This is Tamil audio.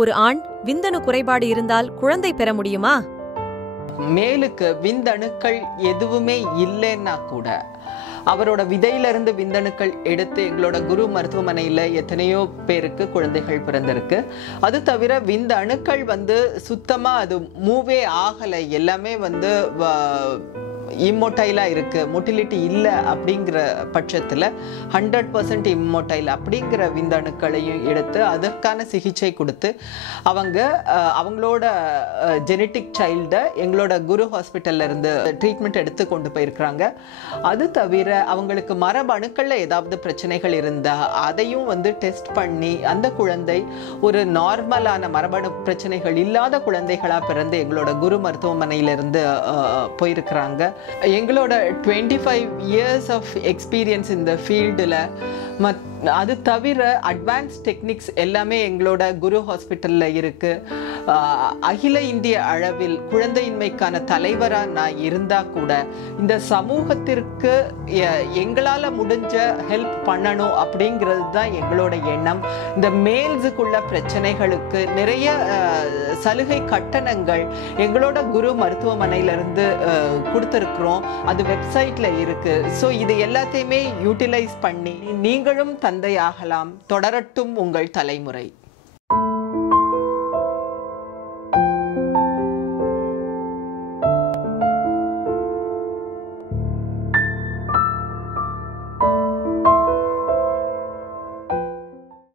ஒரு ஆண் விந்தணு குறைபாடு இருந்தால் குழந்தை பெற முடியுமா? மேலுக்கு விந்தணுக்கள் எதுவுமே இல்லைன்னா கூட அவரோட விதையிலிருந்து விந்தணுக்கள் எடுத்து எங்களோட குரு மருத்துவமனையில் எத்தனையோ பேருக்கு குழந்தைகள் பிறந்திருக்கு. அது தவிர விந்தணுக்கள் சுத்தமாக அது மூவே ஆகலை, எல்லாமே இம்மோட்டைலாக இருக்குது, மொட்டிலிட்டி இல்லை அப்படிங்கிற பட்சத்தில் 100% இம்மோட்டைல் அப்படிங்கிற விந்தணுக்களையும் எடுத்து அதற்கான சிகிச்சை கொடுத்து அவங்களோட ஜெனட்டிக் சைல்டை எங்களோட குரு ஹாஸ்பிட்டல்ல இருந்து ட்ரீட்மெண்ட் எடுத்து கொண்டு போயிருக்கிறாங்க. அது தவிர அவங்களுக்கு மரபணுக்களில் ஏதாவது பிரச்சனைகள் இருந்தால் அதையும் டெஸ்ட் பண்ணி அந்த குழந்தை ஒரு நார்மலான மரபணு பிரச்சனைகள் இல்லாத குழந்தைகளாக பிறந்து எங்களோட குரு மருத்துவமனையிலிருந்து போயிருக்கிறாங்க. எங்களோட 25 years of experience இந்த ஃபீல்டில் அது தவிர அட்வான்ஸ் டெக்னிக்ஸ் எல்லாமே எங்களோட குரு ஹாஸ்பிட்டலில் இருக்குது. அகில இந்திய அளவில் குழந்தையின்மைக்கான தலைவராக நான் இருந்தால் கூட இந்த சமூகத்திற்கு எங்களால் முடிஞ்ச ஹெல்ப் பண்ணணும் அப்படிங்கிறது தான் எங்களோட எண்ணம். இந்த மேல்ஸுக்குள்ள பிரச்சனைகளுக்கு நிறைய சலுகை கட்டணங்கள் எங்களோட குரு மருத்துவமனையிலிருந்து கொடுத்துருக்குறோம். அது வெப்சைட்டில் இருக்குது. ஸோ இது எல்லாத்தையுமே யூட்டிலைஸ் பண்ணி நீங்களும் தந்தையாகலாம். தொடரட்டும் உங்கள் தலைமுறை.